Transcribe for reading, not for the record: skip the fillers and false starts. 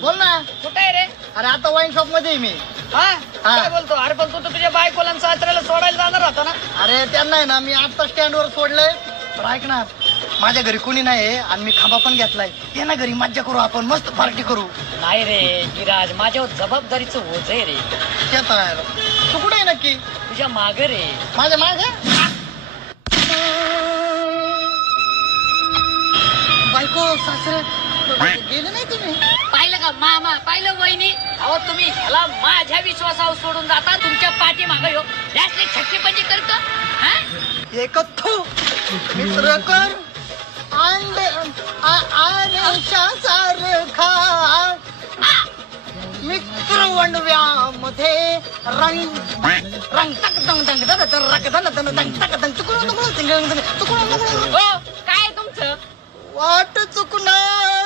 बोल ना. कुठे आहे रे? अरे आता वाईन शॉप मध्ये आहे मी. हा काय बोलतो? अरे पण तू तर तुझ्या बायकोला आणि सासऱ्याला सोडायला जाणार होता ना? अरे त्यांना आहे ना मी आता स्टँड वर सोडलंय. पण ऐक ना, माझ्या घरी कुणी नाही आणि मी खांबा पण घेतलाय. ये ना घरी मज्जा करू, आपण मस्त पार्टी करू. नाही रे गिराज, माझ्यावर जबाबदारीचं ओझ आहे रे. येत आहे. तू कुठे आहे नक्की? तुझ्या मागे रे. माझ्या मागे? बायको सासरे गेले नाही तुम्ही? पाहिलं का मामा, पाहिलं वहिनी? अहो तुम्ही ह्याला माझ्या विश्वासावर सोडून जाता, तुमच्या पाठी मागे हो यासले छक्केपंजी करतो. हा? एक थू मित्र कर सारखा मित्र वंडव्यामध्ये रंग रंग तक दंग दंग दंग दंग दंग दंग दंग तक दंग चुकून चुकून चुकून चुकून हो काय तुमचं? वाट चुकणार